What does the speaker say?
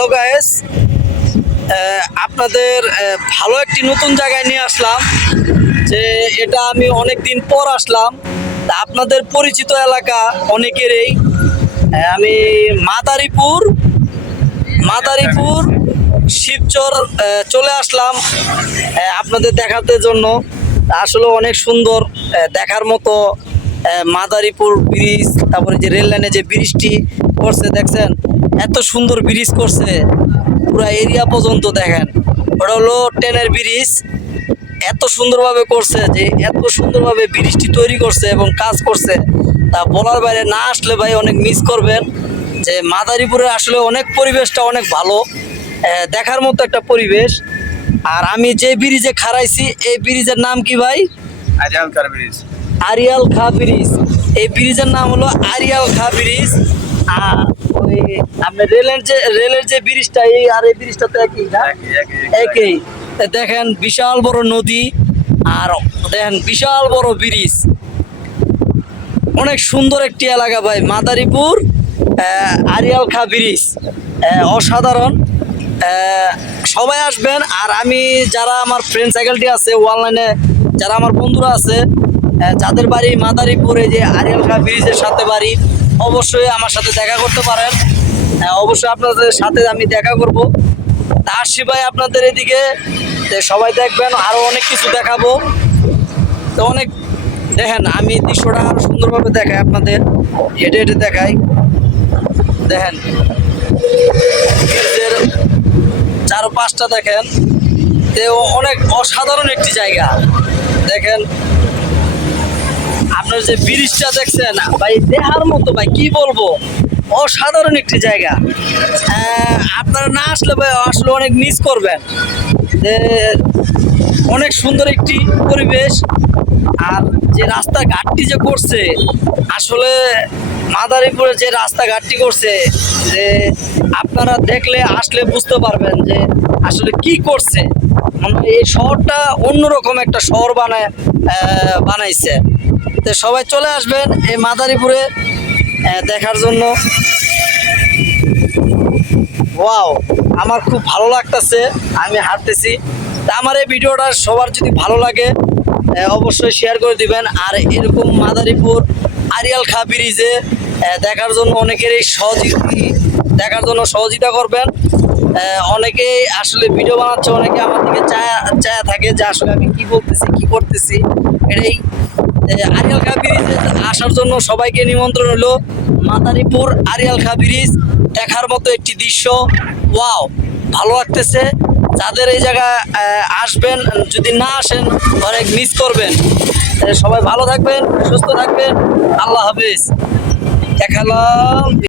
Hello guys, আপনাদের ভালো একটি নতুন জায়গায় নিয়ে আসলাম। যে এটা আমি অনেক দিন পর আসলাম। তা আপনাদের পরিচিত এলাকা অনেকেরই। আমি মাদারীপুর শিবচর চলে আসলাম আপনাদের দেখাতে জন্য। আসলে অনেক সুন্দর দেখার মতো মাদারীপুর ব্রিজ, তারপরে যে রেল লাইনে যে ব্রিজটি করছে দেখছেন, এত সুন্দর ব্রিজ করছে, পুরো এরিয়া পর্যন্ত দেখেন। ওটা হলো ট্রেনের ব্রিজ, এত সুন্দরভাবে করছে যে এত সুন্দরভাবে ব্রিজটি তৈরি করছে এবং কাজ করছে, তা বলার বাইরে। না আসলে ভাই অনেক মিস করবেন। যে মাদারীপুরে আসলে অনেক পরিবেশটা অনেক ভালো, দেখার মতো একটা পরিবেশ। আর আমি যে ব্রিজে খাড়াইছি, এই ব্রিজের নাম কি ভাই? আরিয়াল খা ব্রিজ। এই ব্রিজের নাম হলো আরিয়াল খা ব্রিজ। আর ওই আপনার রেলের যে ব্রিজটা, এই আর এই ব্রিজটা তো একই না? একই। দেখেন বিশাল বড় নদী, আর দেখেন বিশাল বড় ব্রিজ। অনেক সুন্দর একটি এলাকা ভাই মাদারীপুর আরিয়াল খা ব্রিজ, অসাধারণ। সবাই আসবেন। আর আমি যারা আমার ফ্রেন্ড সাইকেলটি আছে অনলাইনে, যারা আমার বন্ধুরা আছে, যাদের বাড়ি মাদারীপুরে যে আরিয়াল খা ব্রিজের সাথে বাড়ি, অবশ্যই আমার সাথে দেখা করতে পারেন। অবশ্যই আপনাদের সাথে আমি দেখা করব। তা আসছি ভাই আপনাদের এদিকে, সবাই দেখবেন, আরও অনেক কিছু দেখাবো। তো অনেক দেখেন, আমি দৃশ্যটা আরো সুন্দরভাবে দেখাই আপনাদের, হেঁটে হেঁটে দেখাই। দেখেন ব্রিজের চারপাশটা দেখেন, তো অনেক অসাধারণ একটি জায়গা। দেখেন আপনার যে ব্রিজটা দেখছেন ভাই, দেখার মতো ভাই, কি বলবো, অসাধারণ একটি জায়গা। আপনারা না আসলে ভাই আসলে অনেক মিস করবেন। যে অনেক সুন্দর একটি পরিবেশ। আর যে রাস্তাঘাটটি যে করছে, আসলে মাদারীপুরে যে রাস্তাঘাটটি করছে, যে আপনারা দেখলে আসলে বুঝতে পারবেন যে আসলে কি করছে। মানে এই শহরটা অন্যরকম একটা শহর বানাইছে। তো সবাই চলে আসবেন এই মাদারীপুরে দেখার জন্য। ওয়াও, আমার খুব ভালো লাগতেছে, আমি হাঁটতেছি। তা আমার এই ভিডিওটা সবার যদি ভালো লাগে অবশ্যই শেয়ার করে দিবেন। আর এরকম মাদারীপুর আরিয়াল খা ব্রিজে দেখার জন্য অনেকেরই দেখার জন্য সহযোগিতা করবেন। অনেকেই আসলে ভিডিও বানাচ্ছে, অনেকে আমার দিকে চায়া থাকে যে আসলে আমি কি বলতেছি কি করতেছি। এটাই আরিয়াল খা ব্রিজে আসার জন্য সবাইকে নিমন্ত্রণ হলো। মাদারীপুর আরিয়াল খা ব্রিজ দেখার মতো একটি দৃশ্য। ওয়াও, ভালো লাগতেছে। যাদের এই জায়গায় আসবেন, যদি না আসেন অনেক মিস করবেন। সবাই ভালো থাকবেন, সুস্থ থাকবেন। আল্লাহ হাফেজ। দেখালাম।